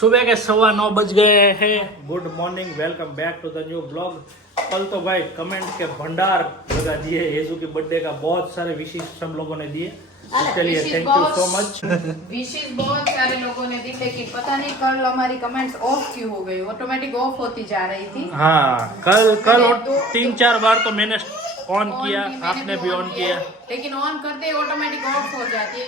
सुबह के 9:15 बज गए हैं। Good morning, welcome back to the new blog. कल तो भाई कमेंट के भंडार लगा दिए। येजू के बर्थडे का बहुत सारे विशेष हम लोगों ने दिए, उसके लिए थैंक यू सो मच। विशेष बहुत सारे लोगों ने दी, लेकिन पता नहीं कल हमारी कमेंट्स ऑफ क्यों हो गई, ऑटोमेटिक ऑफ होती जा रही थी। हाँ, कल 3-4 बार तो मैंने ऑन किया, आपने भी ऑन किया, लेकिन ऑन करते ऑटोमेटिक ऑफ हो जाती है।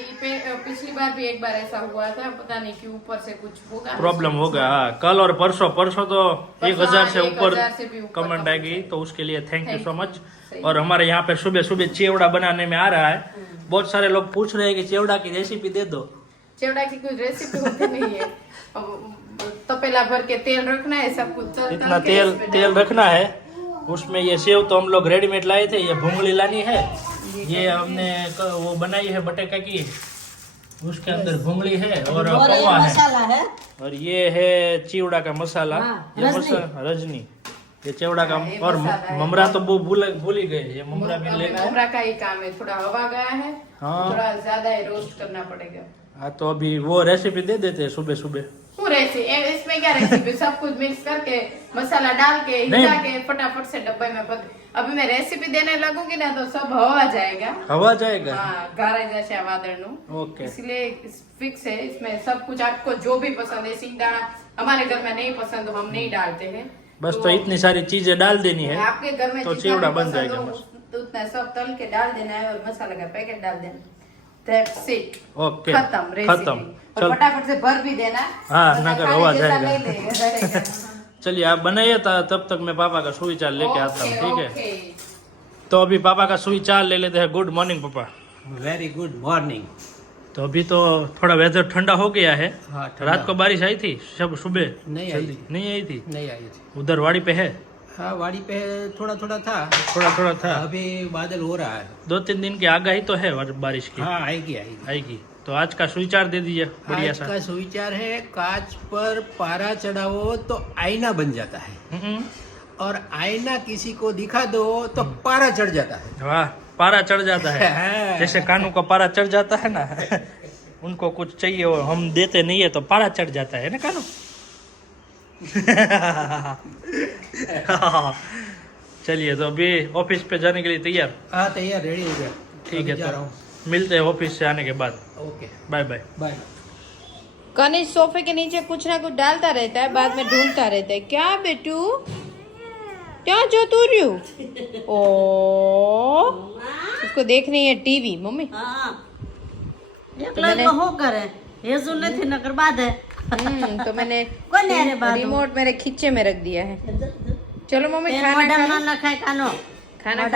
पिछली बार भी एक बार ऐसा हुआ था, पता नहीं क्यों, ऊपर से कुछ होगा, प्रॉब्लम होगा। हाँ, कल और परसों तो 1000 से ऊपर भी कमेंट आएगी, तो उसके लिए थैंक यू सो मच। और हमारे यहाँ पे सुबह सुबह चिवड़ा बनाने में आ रहा है। बहुत सारे लोग पूछ रहे हैं कि चिवड़ा की रेसिपी दे दो। चिवड़ा की कोई रेसिपी होती नहीं है। तपेला भर के तेल रखना है, सब कुछ इतना तेल रखना है उसमें। ये सेव तो हम लोग रेडीमेड लाए थे, ये भूंगली लानी है, ये हमने वो बनाई है बटेका की, उसके अंदर भूंगली है और पौवा है, और ये है चिवड़ा का मसाला। ये मसाला रजनी, ये चिवड़ा का, और ममरा तो वो भूल ही गए। ये ममरा भी लेना है, ममरा का ही काम है, थोड़ा हवा गया है। हाँ, थोड़ा ज्यादा रोस्ट करना पड़ेगा। हाँ, तो अभी वो रेसिपी दे देते हैं सुबह सुबह। इसमें क्या रेसिपी, सब कुछ मिक्स करके मसाला डाल के हिला के फटाफट से डब्बे में अभी मैं रेसिपी देने लगूंगी ना तो सब हवा जाएगा। हाँ, गारा जैसे वादळ ओके, इसलिए फिक्स है। इसमें सब कुछ आपको जो भी पसंद है, सिंगदाना हमारे घर में नहीं पसंद तो हम नहीं डालते हैं। बस तो इतनी सारी चीजें डाल देनी है, आपके घर में तो चिवड़ा बन जाएगा। उतना सब तल के डाल देना है और मसाला का पैकेट डाल देना। That's it. ओके, खत्म रेसिपी। और फटाफट से भर भी देना। हाँ, ना कर हवा जाएगा। जाएगा। चलिए आप बनाइए, तब तक मैं पापा का सुविचार लेके आता हूँ, ठीक है? तो अभी पापा का सुविचार ले लेते हैं। गुड मॉर्निंग पापा। Very good morning. तो अभी तो थोड़ा वेदर ठंडा हो गया है। हाँ, रात को बारिश आई थी, सब सुबह नहीं आई थी। नहीं आई थी। उधर वाड़ी पे है? हाँ, वाड़ी पे थोड़ा थोड़ा था। अभी बादल हो रहा है। 2-3 दिन की आगाही तो है बारिश की। हाँ, आएगी। तो आज का सुविचार दे दीजिए बढ़िया आज सा। का सुविचार है, कांच पर पारा चढ़ाओ तो आईना बन जाता है, और आईना किसी को दिखा दो तो पारा चढ़ जाता है। वाह, पारा चढ़ जाता है। जैसे कानू का पारा चढ़ जाता है ना, उनको कुछ चाहिए और हम देते नहीं है तो पारा चढ़ जाता है ना कानू। चलिए, तो अभी ऑफिस पे जाने के लिए तैयार? हाँ, तैयार, रेडी हो गया। ठीक है, जा रहा हूँ। मिलते हैं ऑफिस से आने के बाद। Okay, bye bye. कनिष्क सोफे के नीचे कुछ ना कुछ डालता रहता है, बाद में ढूंढता रहता है। क्या बेटू, क्या जो तू रही ओ, उसको देखनी है टीवी मम्मी। तो मैंने रिमोट मेरे खींचे में रख दिया है। चलो मम्मी, खाना खा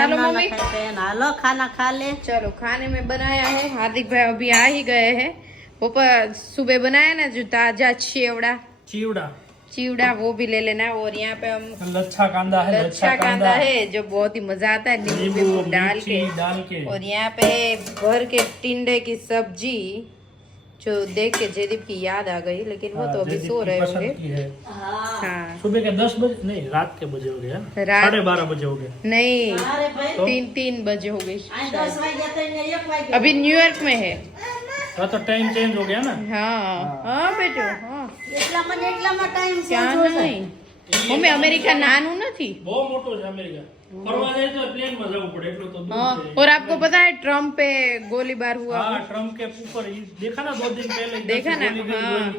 लो मम्मी। खाना खा ले। चलो, खाने में बनाया है, हार्दिक भाई अभी आ ही गए हैं। पापा सुबह बनाया ना जो ताजा चिवड़ा वो भी ले लेना। और यहाँ पे हम लच्छा कांदा है जो बहुत ही मजा आता है, नींबू डाल के। और यहाँ पे भर के टिंडे की सब्जी, जो देख के जयदीप की याद आ गई, लेकिन वो तो अभी सो रहे होंगे। हाँ, सुबह के 10 बजे नहीं, रात के बजे हो गया, 12:30 बजे हो गए। नहीं, 3 बजे हो गई। अभी न्यूयॉर्क में है। तो टाइम चेंज हो गया ना। हाँ बेटो, हाँ क्या नहीं मम्मी, अमेरिका नानू નથી, બહુ મોટો છે અમેરિકા। ફરવા જાય તો પ્લેન માં જવું પડે, એટલું તો दूर है। और आपको पता है ट्रम्प पे गोलीबार हुआ? हाँ, ट्रम्प के ऊपर देखा ना 2 दिन पहले, देखा ना। हाँ,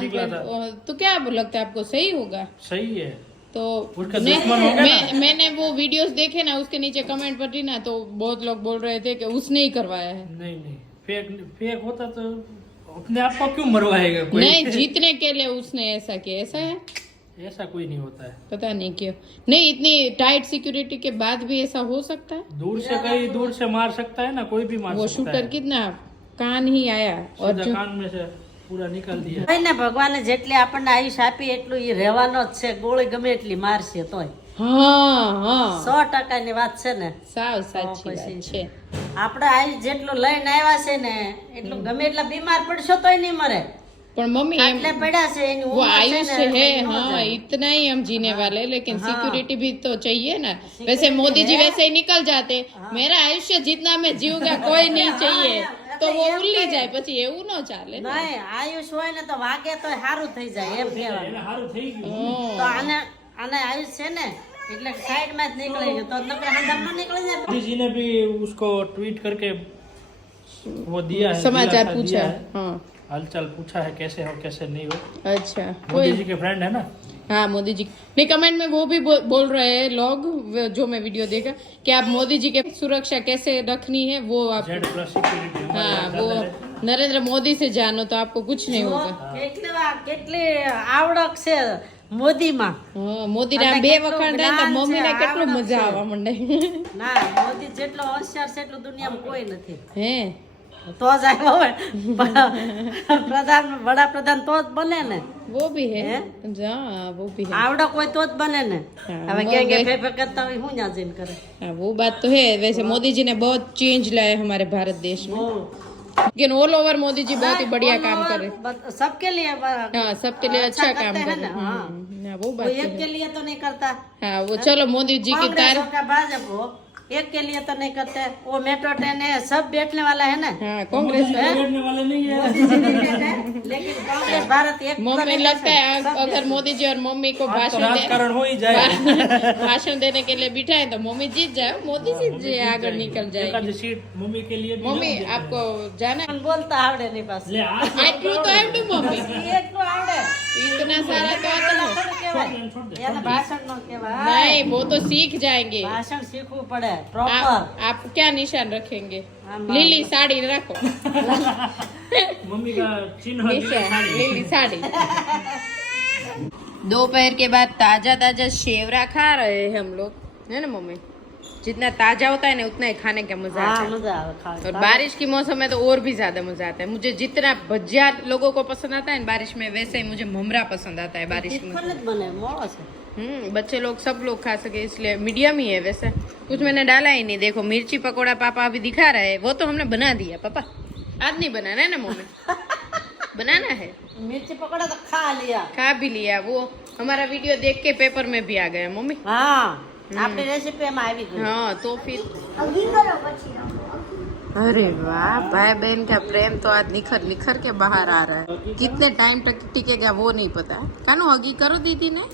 निकला था। तो क्या लगता है आपको सही होगा? सही है। तो उसका दुश्मन होगा ना। मैंने वो वीडियोस देखे ना, उसके नीचे कमेंट पढ़ी ना, तो बहुत लोग बोल रहे थे कि उसने ही करवाया है। नहीं, फेक होता तो अपने आप को क्यों मरवाएगा कोई? नहीं, जीतने के लिए उसने ऐसा किया। ऐसा है? ऐसा कोई नहीं होता है, पता नहीं क्यों। नहीं, इतनी टाइट सिक्योरिटी के बाद भी ऐसा हो सकता है। दूर से मार सकता है ना, कोई भी मार वो सकता है। शूटर कितना कान ही आया और कान में से पूरा निकाल दिया। ભાઈને ભગવાને જેટલી આપણને આયુષ આપી એટલું ઈ રહેવાનો જ છે, ગોળી ગમે એટલી મારશે તોય। हाँ, 100% વાત છે ને। સાવ સાચી વાત છે। આપણે આયુષ જેટલું લઈને આવ્યા છે ને, એટલું ગમે એટલા બીમાર પડશો તોય નહીં મરે। पर मम्मी આટલે પડ્યા છે એની वो ઉંમર છે आयुष ને, है, એટલી ન हाँ જાય। इतना ही हम जीने वाले, लेकिन सिक्योरिटी भी तो चाहिए ना। वैसे मोदी जी वैसे ही निकल जाते, मेरा आयुष्य जितना मैं जीऊंगा कोई नहीं चाहिए। તો वो ઉલ્લી જાય પછી એવું ન ચાલે ને. નહીં આયુષ હોય ને તો વાગે તો સારું થઈ જાય એમ કહેવાનું. એને સારું થઈ ગયું. તો આને આયુષ છે ને એટલે સાઈડ માં જ નીકળી ગયું તો નકર હંધામ ન નીકળી જાય. मोदी जी ने भी उसको ट्वीट करके वो दिया है, समाचार दिलासा पूछा दिया है. हाँ हालचाल पूछा है कैसे हो कैसे नहीं हो. अच्छा मोदी जी के फ्रेंड है ना. हाँ मोदी जी नहीं कमेंट में वो भी बोल रहे हैं लोग जो मैं वीडियो देखा कि आप मोदी जी के सुरक्षा कैसे रखनी है वो आप Z+ सिक्योरिटी हाँ वो नरेंद्र मोदी से जानो तो आपको कुछ नहीं होगा. કેટલી આવડક છે મોદીમાં. હા મોદી ના બે વખાણ થાય તો મમ્મી ને કેટલું મજા આવવા માંડે. ના મોદી જેટલો હોશિયાર છે એટલું દુનિયામાં કોઈ નથી. હે તો જ આવ્યો હોય વડાપ્રધાન તો જ બને ને. वो भी है हैं? हाँ वो भी है. આવડક હોય તો જ બને ને. हाँ, હવે वो કે गए- ફેફે કરતા હોય હું ન્યા જઈને કરે. हाँ वो बात तो है वैसे मोदी जी ने बहुत चेंज लाए हमारे भारत देश में બહુ. लेकिन ऑल ओवर मोदी जी बहुत ही बढ़िया काम कर रहे सबके लिए हाँ सबके लिए अच्छा काम करते कर हैं रहे ना, हाँ। हाँ वो बात कोई तो एक है. के लिए तो नहीं करता. हाँ वो चलो मोदी जी की कांग्रेस तार हो का भाजपा हो एक के लिए तो नहीं करते. वो मेट्रो ट्रेन है सब बैठने वाला है ना. हाँ कांग्रेस बैठने वाले नहीं है. लेकिन कांग्रेस भारत एक मम्मी लगता है अगर मोदी जी और मम्मी को आज तो भाषण दे राजकारण हो ही जाए. भाषण देने के लिए बिठाए तो मम्मी जीत जाए मोदी जी आगे निकल जाएगी. एकाद सीट मम्मी के लिए भी मम्मी ना. आपको जाना है? बोलता आवड़े नहीं पास. ले आज આટલું તો આવડું મમ્મી एक तो आवड़े. इतना सारा तो आता है થોડું કહેવાય. એને ભાષણ નો કહેવાય. नहीं वो तो सीख जाएंगे. ભાષણ શીખવું પડે પ્રોપર. आप क्या निशान रखेंगे हाँ, लीली साड़ी रखो मम्मी का चिन्ह निशान लीली साड़ी दोपहर के बाद ताजा ताजा शेवरा खा रहे हैं हम लोग है ना मम्मी जितना ताजा होता है ना उतना ही खाने का मजा आता હા है. મજા આવે ખાવા. और बारिश के मौसम में तो और भी ज्यादा मजा आता है. मुझे जितना भजिया लोगों को पसंद आता है ना बारिश में वैसे ही मुझे ममरा पसंद आता है बारिश में. તીખું જ બને મોળો છે. बच्चे लोग सब लोग खा सके इसलिए मीडियम ही है वैसे कुछ मैंने डाला ही नहीं. देखो मिर्ची पकोड़ा पापा अभी दिखा रहे हैं वो तो हमने बना दिया पापा आज नहीं बनाना है ना मम्मी बनाना है મિર્ચી પકોડા તો ખા लिया. खा भी लिया वो हमारा वीडियो देख के पेपर में भी आ गया मम्मी. હા આપણી રેસીપી એમાં આવી ગઈ. हाँ तो फिर अरे वाह भाई बहन का प्रेम तो आज निखर निखर के बाहर आ रहा है. कितने टाइम तक टिकेगा वो नहीं पता. कानू हगी करो दीदी ने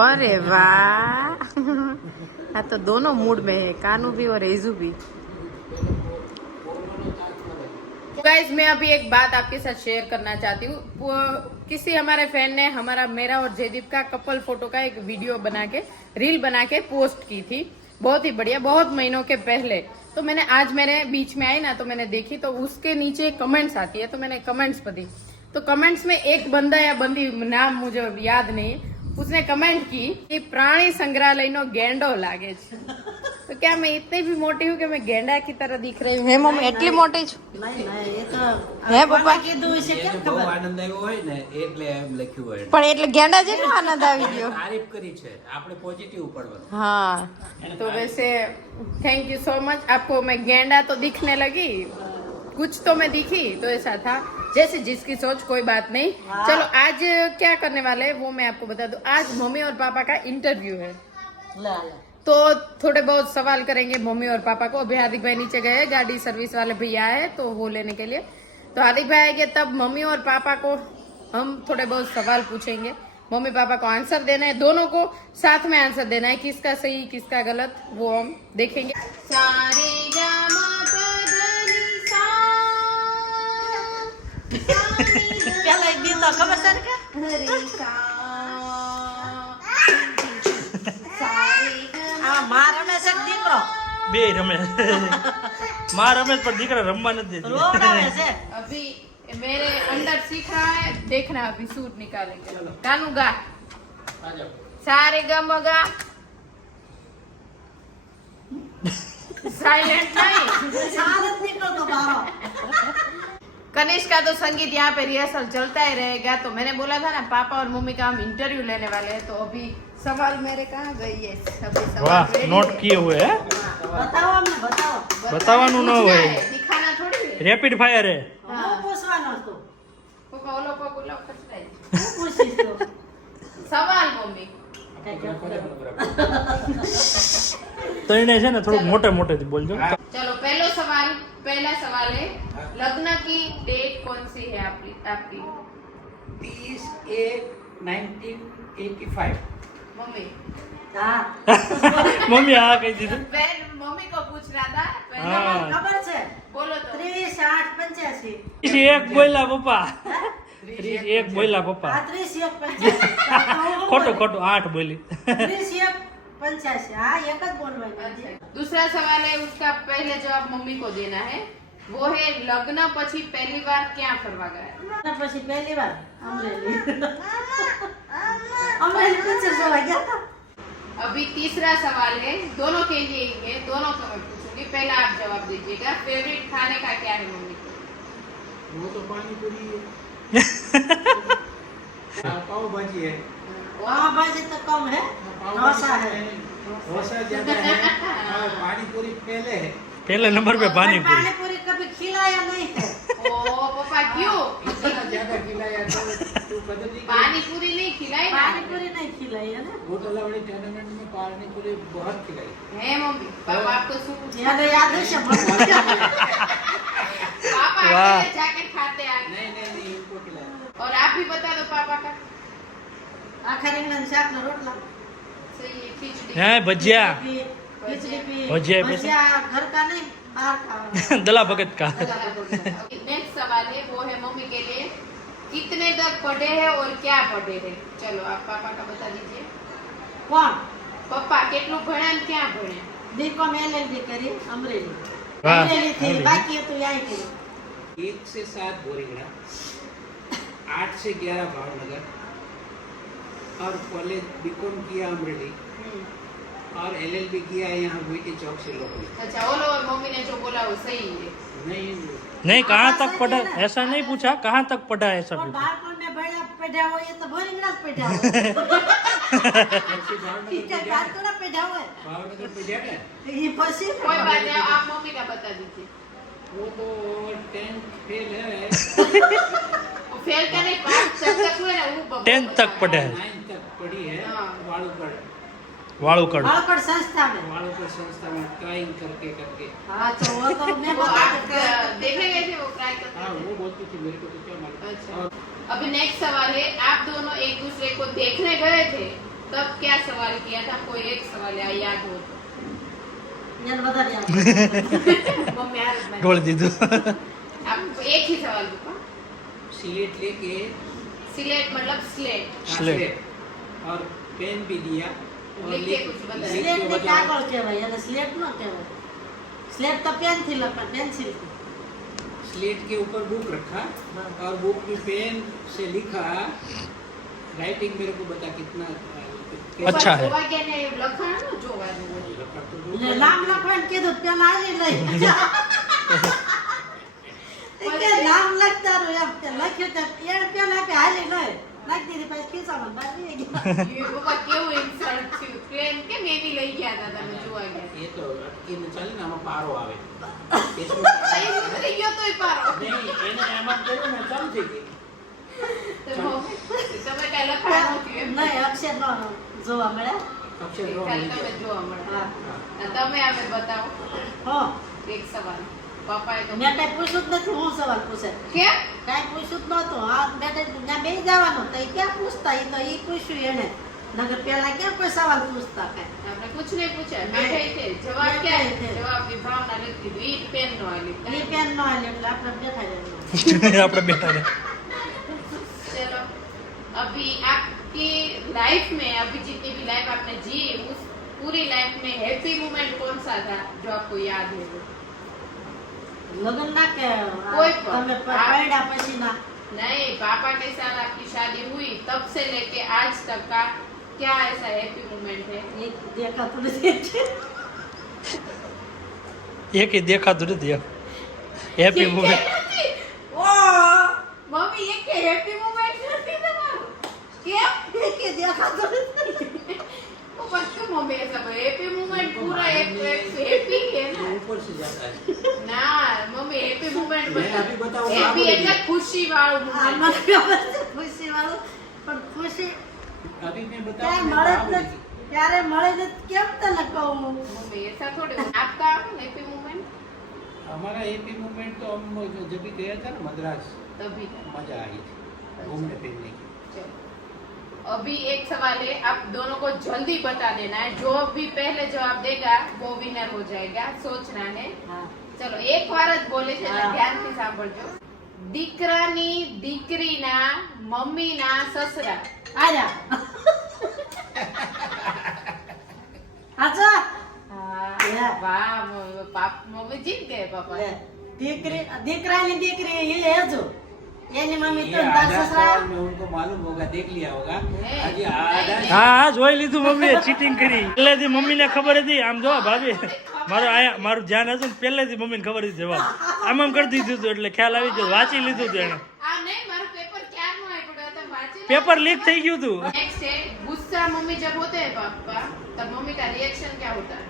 अरे वाह हाँ तो दोनों मूड में है कानू भी और एजू भी. गाइस मैं अभी एक बात आपके साथ शेयर करना चाहती हूँ. किसी हमारे फैन ने मेरा और जयदीप का कपल फोटो का एक वीडियो बना के रील बना के पोस्ट की थी. बहुत ही बढ़िया बहुत महीनों के पहले. तो मैंने आज मेरे बीच में आई ना तो मैंने देखी तो उसके नीचे कमेंट्स आती है तो मैंने कमेंट्स पढ़ी. तो कमेंट्स में एक बंदा या बंदी नाम मुझे याद नहीं उसने कमेंट की कि प्राणी संग्रहालय नो गेंडो लागे छे. तो क्या मैं इतनी भी मोटी हूँ कि मैं गेंडा की तरह दिख रही हूँ? है मम्मी એટલી મોટી છું? નહીં નહીં એ તો હે પપ્પા કીધું છે કેમ બહુ ખબર. આનંદ આવ્યો હોય ને એટલે એમ લખ્યું હોય. પણ એટલે ગેંડા જેટલો આનંદ આવી ગયો. તારીફ કરી છે આપણે પોઝિટિવ પડવાનું. हाँ तो वैसे थैंक यू सो मच. आपको मैं गेंडा तो दिखने लगी कुछ तो मैं दिखी तो ऐसा था जैसे जिसकी सोच कोई बात नहीं. चलो आज क्या करने वाले हैं वो मैं आपको बता दूं. आज मम्मी और पापा का इंटरव्यू है લે લે. तो थोड़े बहुत सवाल करेंगे मम्मी और पापा को. अभी हार्दिक भाई नीचे गए गाड़ी सर्विस वाले भैया आए तो वो लेने के लिए. तो हार्दिक भाई आएंगे तब मम्मी और पापा को हम थोड़े बहुत सवाल पूछेंगे. मम्मी पापा को आंसर देना है दोनों को साथ में आंसर देना है किसका सही किसका गलत वो हम देखेंगे. सारे પેલા એક ગીત ખબર છે ને કે આ માં રમે છે કે દીકરો બે રમે માં રમે પણ દીકરા રમવા નથી દેતી. રોવડાવે છે. अभी मेरे अंदर सीख रहा है देखना अभी सूट निकालेंगे. कानू गा सारे गमगा साइलेंट नहीं. સારો જ નીકળતો બારો. कनिष्क का तो संगीत यहाँ पे रिहर्सल चलता ही रहेगा. तो मैंने बोला था ना पापा और मम्मी का हम इंटरव्यू लेने वाले हैं. तो अभी सवाल मेरे कहाँ गई है अभी सवाल वाह ready नोट है. किए हुए हैं. બતાવો અમને બતાવો. बतावानु न पूछना होय. है, दिखाना थोड़ी है. રેપિડ ફાયર है. હું પૂછવાનો છું. पापा ओलो को बोलो खटकाई. હું પૂછીશ તો. सवाल मम्मी તો એને છે ને થોડુંક મોટે મોટેથી બોલજો. चलो पहला सवाल है लग्न की डेट कौन सी है आपकी 30/1/1985. मम्मी મમ્મી આ કહી દીધું. बहन मम्मी को पूछ रहा था हाँ. ખબર છે बोलो तो 30/8/85 એક બોલ્યા પપ્પા. 31 બોલ્યા પપ્પા. 30/1/85 ખોટું 8 બોલી. 30/1/85 हाँ एक જ બોલવાનું છે. दूसरा सवाल है उसका पहले जवाब मम्मी को देना है वो है लग्न પછી पहली बार क्या फरवा गया પછી પહેલી વાર અમરેલી પીછે જવા ગયા હતા. अभी तीसरा सवाल है दोनों के लिए ही है दोनों को मैं पूछूंगी पहला आप जवाब दीजिएगा फेवरेट खाने का क्या है मम्मी को वो तो पानी पूरी है. पाव भाजी है. वहाँ भाजी तो कम है पाव डोसा भाजी है डोसा ज्यादा है और पानी पूरी पहले है. પહેલા નંબર पे પાણીપુરી. पानीपुरी कभी खिलाया नहीं है ओ पापा क्यों इतना ज्यादा खिलाया तो तू कदर नहीं. पानी पूरी नहीं खिलाई ना? पानीपुरी नहीं खिलाई है ना वो वाली टूर्नामेंट में पानी पूरी बहुत खिलाई. है मम्मी पापा आपको सूप याद याद है सब पापा वाह। अकेले जाके खाते हैं नहीं नहीं नहीं इनको खिलाया. और आप भी बता दो पापा का आखा રીંગણા શાક નો રોટલા सही है खिचड़ी હે ભજીયા. खिचड़ी भी भजिया भी। भजिया घर का नहीं बाहर का દલા ભગત કા. नेक्स्ट सवाल है वो है मम्मी के लिए कितने तक पढ़े हैं और क्या पढ़े हैं चलो आप पापा का बता दीजिए કોણ पप्पा કેટલું ભણ્યા ને ક્યાં ભણ્યા બીકોમ એલએલબી કરી અમરેલી વાહ, અમરેલી થી અમરેલી. બાકી હતું યાય કર્યું 1 से 7 बोरिंगड़ा, 8 से 11 भावनगर और कॉलेज बीकॉम किया अमरेली और एलएलबी किया यहाँ वीटी चौक से लोकली. अच्छा ओलो और मम्मी ने जो बोला वो सही है नहीं नहीं कहाँ तक पढ़ा ऐसा नहीं पूछा कहाँ तक पढ़ा ऐसा પણ पूछा. બાળપણને ભણ્યા પઢ્યા હોય એ તો ભરીંગણા જ પઢ્યા હોય ऐसी ઈ કઈ વાત તો ના પઢ્યા હોય भावनगर पे जाकर ઈ પછી कोई बात नहीं आप मम्मी का बता दीजिए वो तो 10th फेल है. वो फेल का नहीं पास तक हुए ना वो 10th तक पढ़ा है. 9th तक पढ़ी है हाँ। वालूकड़ વાળુકડ. બાળપણ સંસ્થા में वालूकड़ संस्था में ट्राइंग करके करके. हाँ तो वो तो मैं वो बता आप देखने गए थे वो ट्राई करते हाँ थे? वो बोलती थी मेरे को तो क्या मालूम. अच्छा और अभी नेक्स्ट सवाल है आप दोनों एक दूसरे को देखने गए थे तब क्या सवाल किया था कोई एक सवाल याद हो तो એને વધારે યાદ मम्मी याद नहीं। ઢોળી દીધું. आप एक ही सवाल पूछो स्लेट लेके सिलेट मतलब स्लेट स्लेट. और पेन भी दिया और लिख के कुछ बताया. लिख સ્લેટ के ની बताया. કાગળ કહેવાય એને સ્લેટ ન કહેવાય સ્લેટ તો પેન થી લખે પેન્સિલ થી स्लेट के ऊपर बुक रखा और बुक में पेन से लिखा. राइटिंग मेरे को बता कितना अच्छा है. જોવા ગયા ને લખાણ ન જોવાનું હોય. लखा तो जो એટલે નામ લખવાનું કીધું પેલા હાલી લઈ કે નામ લખતા રહ્યો એમ કે લખ્યું તો એને પેલા આપે હાલી લઈ નાખી દીધી પછી ખિસ્સામાં બાકી ગયા એ બાબા કેવું ઇન્સલ્ટ થયું ટ્રેન કે મેબી લઈ ગયા હતા તમે જોવા ગયા ये तो अटकी में चले ना पारो आवे. इसमें તો થઈ ગયો તોય પારો नहीं एने एमत करो ना समझे के. તો મમ્મી, તમે કાંઈ લખાણ નહોતું એમ નહીં અક્ષર ન જોવા મળે अक्षर रो ખાલી मिल તમે गया. જોવા મળે હા તમે હવે બતાવો હો એક સવાલ પપ્પાએ તો મેં કઈ પૂછ્યું જ નથી હું સવાલ પૂછે કેમ કાંઈ પૂછ્યું જ નહોતું આ બેટા ત્યાં બે જવાનું તો એ ક્યાં પૂછતા એ તો એ પૂછ્યું એને નગર પેલા ક્યાં કોઈ સવાલ પૂછતા કાંઈ આપણે कुछ नहीं पूछा नहीं। बैठे ही थे जवाब बैठे क्या ही थे। है जवाब विभावना लिखती थी ईट पेन नो એ लिखता પેન ન હાલે એટલે આપણે બેઠા રહેવાનું આપણે બેઠા રહ્યા. चलो अभी आपकी लाइफ में अभी जितनी भी लाइफ आपने जी उस पूरी लाइफ में हैप्पी मोमेंट कौन सा था जो आपको याद है वो? લગ્ન ના કે કોઈ પણ. તમે પરણ્યા પછી ના नहीं पापा के साथ आपकी शादी हुई तब से लेके आज तक का क्या ऐसा हैप्पी मोमेंट है એ દેખાતું નથી એક દેખાતું નથી એમ. Happy moment. ओ मम्मी ये के हैप्पी मोमेंट નથી તમારું કેમ કે દેખાતું નથી पापा क्यों मम्मी ऐसा हैप्पी मोमेंट पूरा एक हैप्पी है ना ऊपर से जाता है. ना मम्मी हैप्पी मोमेंट मैं अभी बताऊंगा, हैप्पी आप એટલે ખુશી વાળું આમાં મોમેન્ટ ખબર છે ખુશી વાળું પણ ખુશી अभी मैं ક્યાંય बताऊँ મળે જ નથી. ક્યારે મળે જ નથી. કેમ તને કહું હું? मम्मी ऐसा थोड़ी आपका हैप्पी मोमेंट हमारा एपी मूवमेंट तो हम जब भी गया था ना मद्रास, तभी मजा आई थी घूमने फिरने की। चलो अभी एक सवाल है, आप दोनों को जल्दी बता देना है, जो भी पहले जवाब देगा वो विनर हो जाएगा, सोचना है। હા. ચલો એક વાર જ બોલે છે એટલે હા. ધ્યાનથી સાંભળજો. દીકરાની દીકરીના મમ્મીના સસરા. આર્યા. આજા. લે. વાહ મમ્મી જીત ગયે પાપા. લે. દીકરાની દીકરી એ હેજો. એની મમ્મી ये તો आधा તારા सवाल સસરા. में उनको मालूम होगा, देख लिया होगा। है। अभी आधा હા હા જોઈ લીધું મમ્મીએ ચીટિંગ કરી પહેલેથી મમ્મીને ખબર હતી આમ જો ભાભી મારું ધ્યાન હતું ને પહેલેથી મમ્મીને ખબર હતી જવાબ આમ કરી દીધું હતું એટલે ખ્યાલ આવી ગયો વાંચી લીધું હતું એને આ નહીં મારું પેપર ક્યારનું આપ્યું તો વાંચી પેપર લીક થઈ ગયું હતું नेक्स्ट है गुस्सा मम्मी जब होते हैं पापा तब मम्मी का रिएक्शन क्या होता है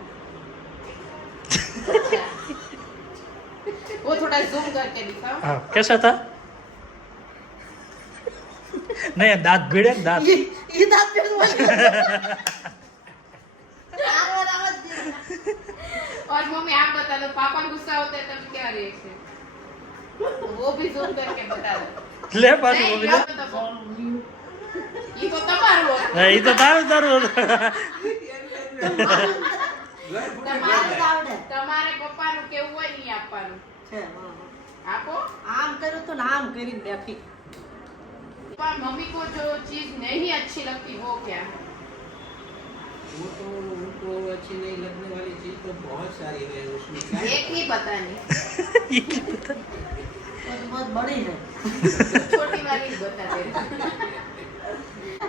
वो थोड़ा जूम करके दिखाओ हाँ कैसा था नहीं दांत भिड़े ना दांत ઈ દાંત પેલું બોલી. આવાર આવાજ દે. और मम्मी आप बता दो पापा गुस्सा होते हैं तब क्या रिएक्शन वो भी जूम करके बता दो ले पाછું नहीं, મમ્મી यो तो ये तो તમારું હતું. એ તો તારું તારું મારે જ આવડે. તમારે પપ્પાનું કેવું હોય નહીં આપવાનું છે, હા, હા. આપો આમ કર્યું તો ને આમ કરીને બેઠી. पर मम्मी को जो चीज नहीं अच्छी लगती वो क्या है वो तो उनको अच्छी नहीं लगने वाली चीज तो बहुत सारी है उसमें क्या एक ही बतानी वो तो बहुत बड़ी है. छोटी वाली ही बता दे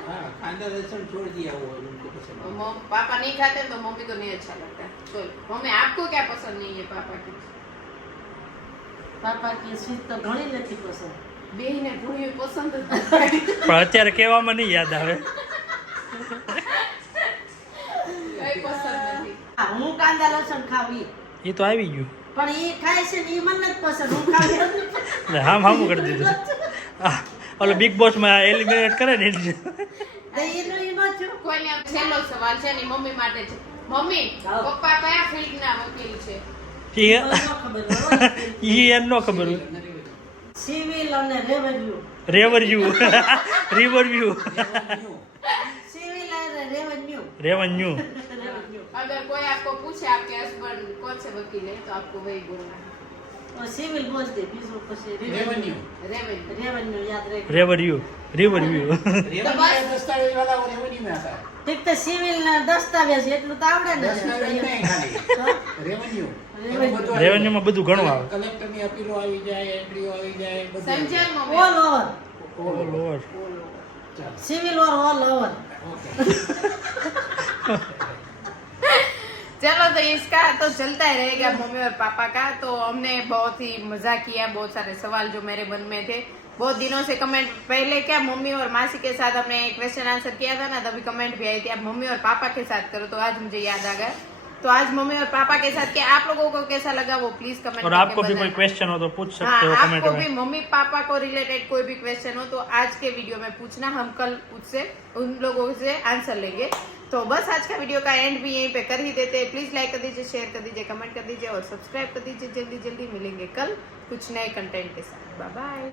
हाँ, कांदा लहसुन छोड़ दिया वो उनको पसंद है। पापा नहीं खाते तो मम्मी को नहीं अच्छा लगता तो मम्मी आपको क्या पसंद नहीं है पापा की પાપા કે સ્વીટ તો ઘણી નથી પસંદ. બેયને ભૂલી પસંદ જ નથી. પણ અત્યારે કહેવામાં નહીં યાદ આવે કઈ પસંદ નથી હા, હું કાંદા લસણ ખાવ ઈ. એ તો આવી ગયું પણ ઈ ખાય છે ને ઈ મને નથી પસંદ. હું ખાવ એમ નથી પસંદ. એટલે હામું કરી દીધું ઓલો બિગ બોસમાં એલિમિનેટ કરે ને એટલે તો એનું ઈનો છું. કોઈને આમ છેલ્લો સવાલ છે ની મમ્મી માટે છે મમ્મી હા. પપ્પા કયા ફિલ્ડના વકીલ છે એ તો નો ખબર હોય. એને નો ખબર હોય સિવિલ અને રેવન્યુ. રેવરવ્યુ રિવરવ્યુ સિવિલ અને રેવન્યુ. રેવન્યુ अगर कोई आपको पूछे आपके हस्बैंड कौन से वकील है तो आपको वही बोलना है और सिविल बोल दे बीजू પછી रेवेन्यू रेवेन्यू રેવન્યુ યાદ રાખ. રેવરવ્યુ રિવરવ્યુ रेवेन्यू दस्तावेज वाला वो रेवेन्यू में आता है। ઠીક તો સિવિલ ના દસ્તાવેજ એટલું તો આવડે ને. દસ્તાવેજ નહીં ખાલી રેવેન્યુ રેવન્યુ. રેવન્યુમાં બધું ઘણું આવે કલેક્ટરની અપીલો આવી જાય, એન્ટ્રીઓ આવી જાય, બધું આવી समझे જાય। Mummy all over. All over ચાલો, सिविल और ऑल ओवर. ઓકે। चलो तो इसका तो चलता ही रहेगा मम्मी और पापा का तो हमने बहुत ही मजा किया बहुत सारे सवाल जो मेरे मन में थे बहुत दिनों से कमेंट पहले क्या मम्मी और मासी के साथ हमने क्वेश्चन आंसर किया था ना तभी कमेंट भी आई थी अब मम्मी और पापा के साथ करो तो आज मुझे याद आ गया तो आज मम्मी और पापा के साथ क्या आप लोगों को कैसा लगा वो प्लीज कमेंट और आपको भी कोई क्वेश्चन हो तो पूछ सकते हाँ हो कमेंट आपको में भी मम्मी पापा को रिलेटेड कोई भी क्वेश्चन हो तो आज के वीडियो में पूछना हम कल उससे उन लोगों से आंसर लेंगे तो बस आज का वीडियो का एंड भी यहीं पे कर ही देते हैं प्लीज लाइक कर दीजिए शेयर कर दीजिए कमेंट कर दीजिए और सब्सक्राइब कर दीजिए जल्दी जल्दी मिलेंगे कल कुछ नए कंटेंट के साथ बाय बाय